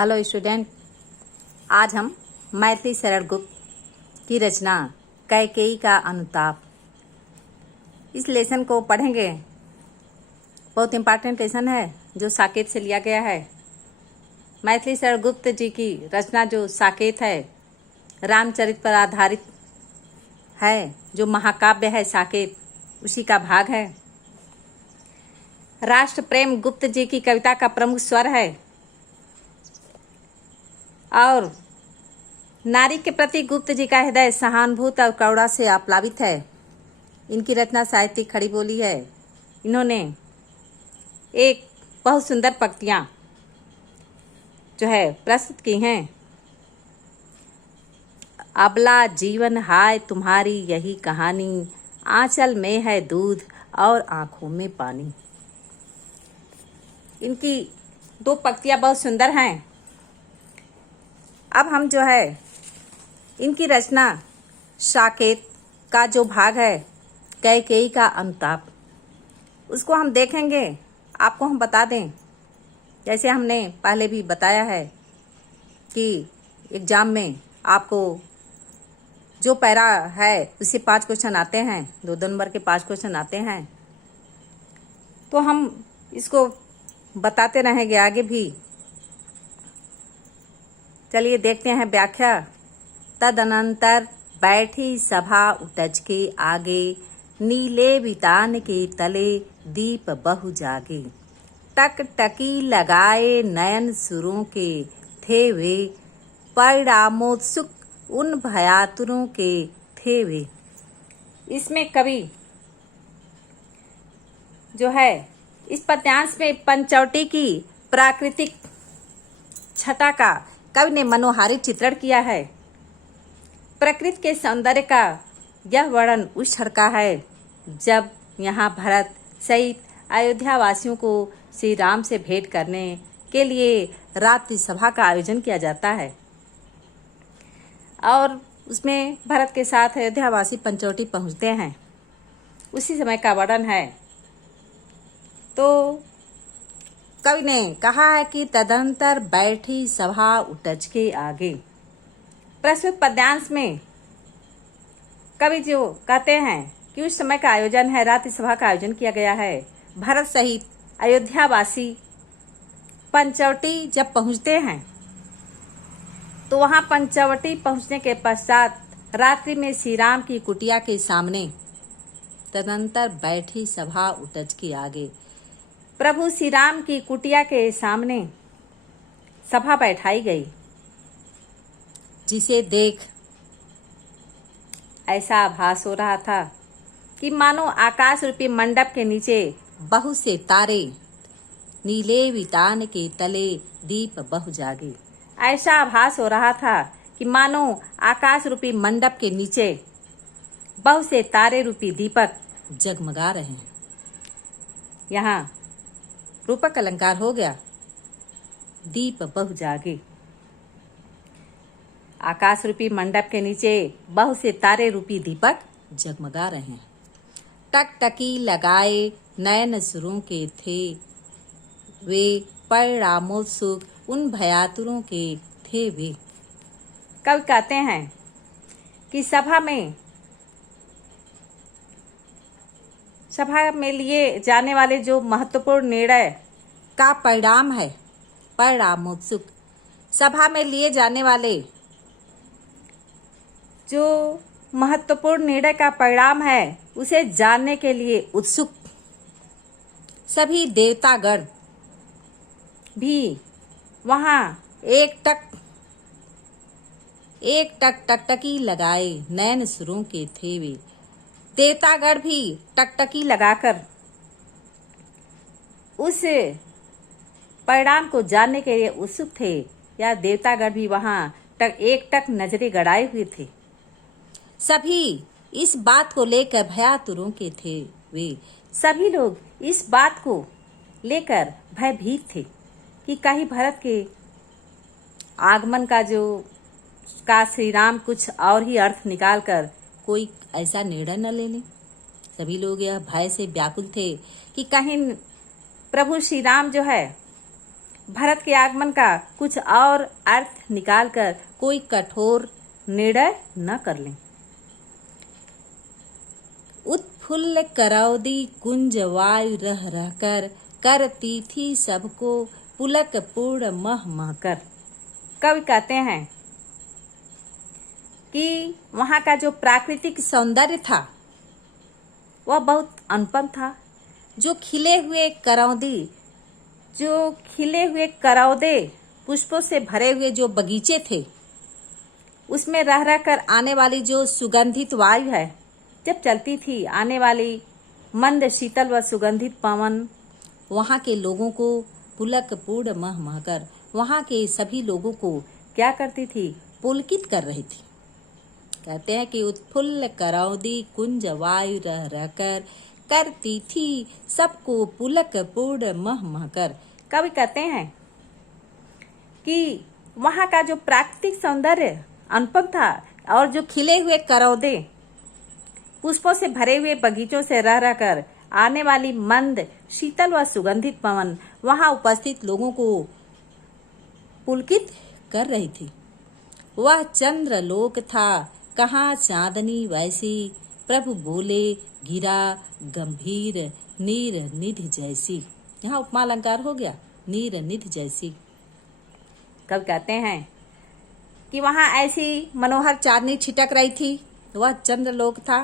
Hello student, आज हम मैथिली शरण गुप्त की रचना कैकेयी का अनुताप इस लेसन को पढ़ेंगे। बहुत इम्पॉर्टेंट लेसन है जो साकेत से लिया गया है। मैथिली शरण गुप्त जी की रचना जो साकेत है रामचरित पर आधारित है, जो महाकाव्य है साकेत उसी का भाग है। राष्ट्र प्रेम गुप्त जी की कविता का प्रमुख स्वर है और नारी के प्रति गुप्त जी का हृदय सहानुभूत और करुणा से आप्लावित है। इनकी रचना साहित्यिक खड़ी बोली है। इन्होंने एक बहुत सुंदर पंक्तियाँ जो है प्रस्तुत की हैं। अबला जीवन हाय तुम्हारी यही कहानी, आंचल में है दूध और आंखों में पानी। इनकी दो पंक्तियाँ बहुत सुंदर हैं। अब हम जो है इनकी रचना साकेत का जो भाग है कैकेयी का अनुताप उसको हम देखेंगे। आपको हम बता दें, जैसे हमने पहले भी बताया है कि एग्ज़ाम में आपको जो पैरा है उससे 5 क्वेश्चन आते हैं, 2 नंबर के 5 क्वेश्चन आते हैं। तो हम इसको बताते रहेंगे आगे भी। चलिए देखते हैं व्याख्या। तदनंतर बैठी सभा उटज के आगे, नीले वितान के तले दीप बहु जागे। टक टकी लगाए नयन सुरों के थे वे, परिणामोत्सुक उन भयातुरों के थे वे। इसमें कवि जो है इस पद्यांश में पंचवटी की प्राकृतिक छटा का कवि ने मनोहारी चित्रण किया है। प्रकृति के सौंदर्य का यह वर्णन उस क्षण का है जब यहाँ भरत सहित अयोध्या वासियों को श्री राम से भेंट करने के लिए रात्रि सभा का आयोजन किया जाता है और उसमें भरत के साथ अयोध्या वासी पंचवटी पहुँचते हैं। उसी समय का वर्णन है। तो कवि ने कहा है कि तदंतर बैठी सभा उटज के आगे। प्रस्तुत पद्यांश में कवि जो कहते हैं कि उस समय का आयोजन है, रात्रि सभा का आयोजन किया गया है। भरत सहित अयोध्यावासी पंचवटी जब पहुंचते हैं तो वहां पंचवटी पहुंचने के पश्चात रात्रि में श्री राम की कुटिया के सामने तदंतर बैठी सभा उटज के आगे, प्रभु श्री राम की कुटिया के सामने सभा बैठाई गई, जिसे देख ऐसा आभास हो रहा था कि मानो आकाश रूपी मंडप के नीचे बहुत से तारे, नीले वितान के तले दीप बहु जागे। ऐसा आभास हो रहा था कि मानो आकाश रूपी मंडप के नीचे बहुत से तारे रूपी दीपक जगमगा रहे हैं। यहाँ रूपक अलंकार हो गया, दीप बहु जागे। आकाश रूपी मंडप के नीचे बहुत से तारे रूपी दीपक जगमगा रहे हैं। टकटकी लगाए नयन सुरों के थे वे, परिणामोत्सुक उन भयातुरों के थे वे। कवि कहते हैं कि सभा में लिए जाने वाले जो महत्वपूर्ण निर्णय का परिणाम है, परिणामोत्सुक, सभा में लिए जाने वाले जो महत्वपूर्ण निर्णय का परिणाम है उसे जानने के लिए उत्सुक सभी देवतागण भी वहां एक टक टकटकी लगाए नयन सुरों के थे वे। देवतागण भी टकटकी लगाकर उस परिणाम को जानने के लिए उत्सुक थे, या देवतागण भी वहां एक टक नजरें गड़ाए हुए थे। सभी इस बात को लेकर भयातुरों के थे वे। सभी लोग इस बात को लेकर भयभीत थे कि कहीं भरत के आगमन का श्री राम कुछ और ही अर्थ निकालकर कोई ऐसा निर्णय न ले लें। सभी लोग यह भय से व्याकुल थे कि कहीं प्रभु श्री राम जो है भरत के आगमन का कुछ और अर्थ निकालकर कोई कठोर निर्णय न कर लें। उत्फुल्ल करौदी कुंज वायु रह रहकर करती थी सबको पुलक पूर्ण मह महकर। कवि कहते हैं कि वहाँ का जो प्राकृतिक सौंदर्य था वह बहुत अनुपम था। जो खिले हुए करौदे पुष्पों से भरे हुए जो बगीचे थे, उसमें रह रहकर आने वाली जो सुगंधित वायु है, जब चलती थी, आने वाली मंद शीतल व सुगंधित पवन वहाँ के लोगों को पुलक पूर्ण मह महकर, वहाँ के सभी लोगों को क्या करती थी? पुलकित कर रही थी। कहते हैं कि उत्फुल्ल करौदी कुंज वायु रह रहकर करती थी सबको पुलक पूर्ण मह महकर। कवि कहते हैं कि वहाँ का जो प्राकृतिक सौंदर्य अनुपम था और जो खिले हुए करौदे पुष्पों से भरे हुए बगीचों से रह रहकर आने वाली मंद शीतल व सुगंधित पवन वहाँ उपस्थित लोगों को पुलकित कर रही थी। वह चंद्रलोक था कहाँ चांदनी वैसी, प्रभु बोले गिरा गंभीर नीर निधि जैसी। यहाँ उपमा अलंकार हो गया, नीर निधि जैसी। कब कहते हैं कि वहाँ ऐसी मनोहर चांदनी छिटक रही थी, वह चंद्रलोक था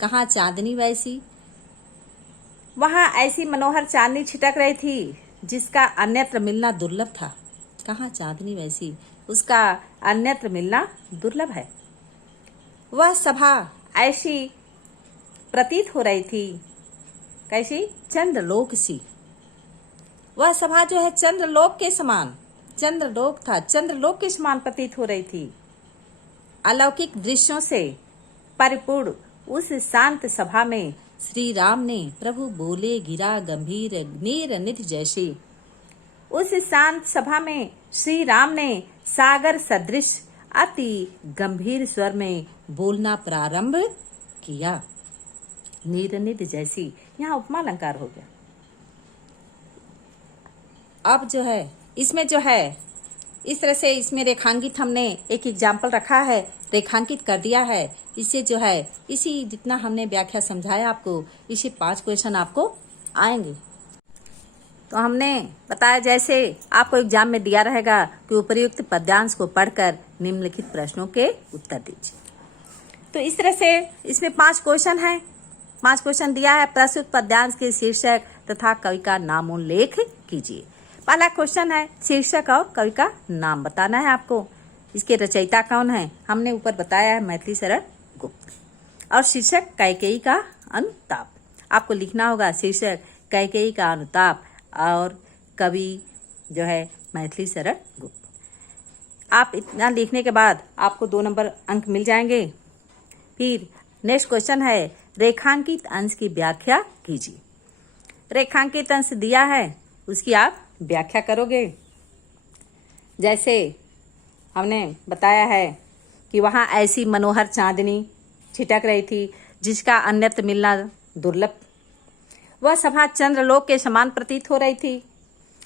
कहाँ चांदनी वैसी। वहाँ ऐसी मनोहर चांदनी छिटक रही थी जिसका अन्यत्र मिलना दुर्लभ था। कहाँ चांदनी वैसी, उसका अन्यत्र मिलना दुर्लभ है। वह सभा ऐसी प्रतीत हो रही थी, कैसी? चंद्रलोक सी। वह सभा जो है चंद्रलोक के समान, चंद्रलोक था, चंद्रलोक के समान प्रतीत हो रही थी। अलौकिक दृश्यों से परिपूर्ण उस शांत सभा में श्री राम ने प्रभु बोले गिरा गंभीर नीर निधि जैसी। उस शांत सभा में श्री राम ने सागर सदृश अति गंभीर स्वर में बोलना प्रारंभ किया, नीर निधि जैसी। यहाँ उपमा अलंकार हो गया। अब जो है इसमें जो है इस तरह से इसमें रेखांकित हमने एक एग्जाम्पल रखा है, रेखांकित कर दिया है। इससे जो है इसी जितना हमने व्याख्या समझाया आपको, इसी 5 क्वेश्चन आपको आएंगे। तो हमने बताया जैसे आपको एग्जाम में दिया रहेगा कि उपर्युक्त पद्यांश को पढ़कर निम्नलिखित प्रश्नों के उत्तर दीजिए। तो इस तरह से इसमें 5 क्वेश्चन हैं। 5 क्वेश्चन दिया है। प्रस्तुत पद्यांश के शीर्षक तथा कवि का नामोल्लेख कीजिए। पहला क्वेश्चन है शीर्षक और कवि का नाम बताना है आपको। इसके रचयिता कौन है? हमने ऊपर बताया है मैथिली शरण गुप्त। और शीर्षक कैकेयी का अनुताप। आपको लिखना होगा शीर्षक कैकेयी का अनुताप और कवि जो है मैथिली शरण गुप्त। आप इतना लिखने के बाद आपको 2 नंबर अंक मिल जाएंगे। फिर नेक्स्ट क्वेश्चन है रेखांकित अंश की व्याख्या कीजिए। रेखांकित अंश दिया है, उसकी आप व्याख्या करोगे। जैसे हमने बताया है कि वहाँ ऐसी मनोहर चांदनी छिटक रही थी जिसका अन्यत्र मिलना दुर्लभ। वह सभा चंद्रलोक के समान प्रतीत हो रही थी।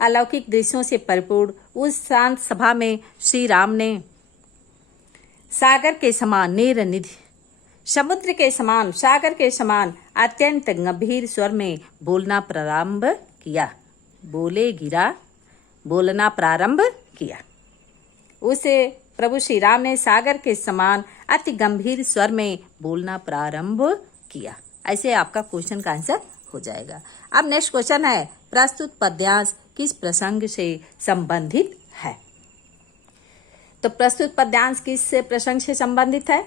अलौकिक दृश्यों से परिपूर्ण उस शांत सभा में श्री राम ने सागर के समान नीर निधि, समुद्र के समान, सागर के समान अत्यंत गंभीर स्वर में बोलना प्रारंभ किया। बोले गिरा, बोलना प्रारंभ किया। उसे प्रभु श्री राम ने सागर के समान अति गंभीर स्वर में बोलना प्रारंभ किया। ऐसे आपका क्वेश्चन का आंसर हो जाएगा। अब नेक्स्ट क्वेश्चन है प्रस्तुत पद्यांश किस प्रसंग से संबंधित है? तो प्रस्तुत पद्यांश किस प्रसंग से संबंधित है?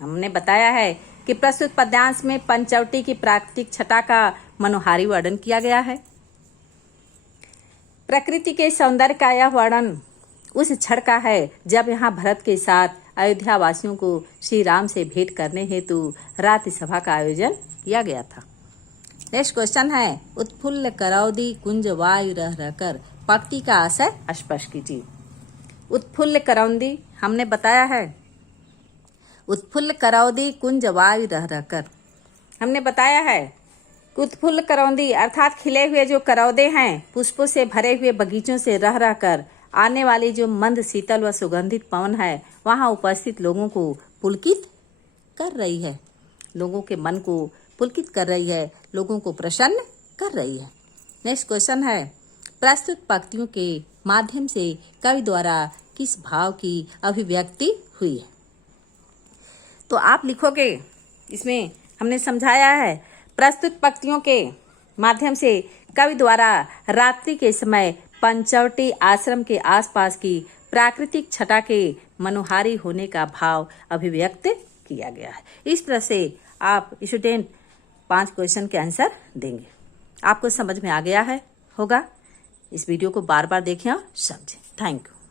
हमने बताया है कि प्रस्तुत पद्यांश में पंचवटी की प्राकृतिक छटा का मनोहारी वर्णन किया गया है। प्रकृति के सौंदर्य का यह वर्णन उस क्षण का है जब यहाँ भरत के साथ अयोध्या वासियों को श्री राम से भेंट करने हेतु रात्रि सभा का आयोजन किया गया था। नेक्स्ट क्वेश्चन है उत्फुल्ल करौदी कुंज वायु रह रहकर। पंक्ति का आशय स्पष्ट कीजिए। उत्फुल्ल करौदी हमने बताया है, उत्फुल्ल करौदी कुंज वायु रह रहकर हमने बताया है कुतफुल करौंदी अर्थात खिले हुए जो करौदे हैं, पुष्पों से भरे हुए बगीचों से रह रह कर आने वाली जो मंद शीतल व सुगंधित पवन है, वहां उपस्थित लोगों को पुलकित कर रही है, लोगों के मन को पुलकित कर रही है, लोगों को प्रसन्न कर रही है। नेक्स्ट क्वेश्चन है, प्रस्तुत पंक्तियों के माध्यम से कवि द्वारा किस भाव की अभिव्यक्ति हुई है? तो आप लिखोगे, इसमें हमने समझाया है, प्रस्तुत पंक्तियों के माध्यम से कवि द्वारा रात्रि के समय पंचवटी आश्रम के आसपास की प्राकृतिक छटा के मनोहारी होने का भाव अभिव्यक्त किया गया है। इस तरह से आप स्टूडेंट 5 क्वेश्चन के आंसर देंगे। आपको समझ में आ गया है होगा। इस वीडियो को बार बार देखें और समझें। Thank you.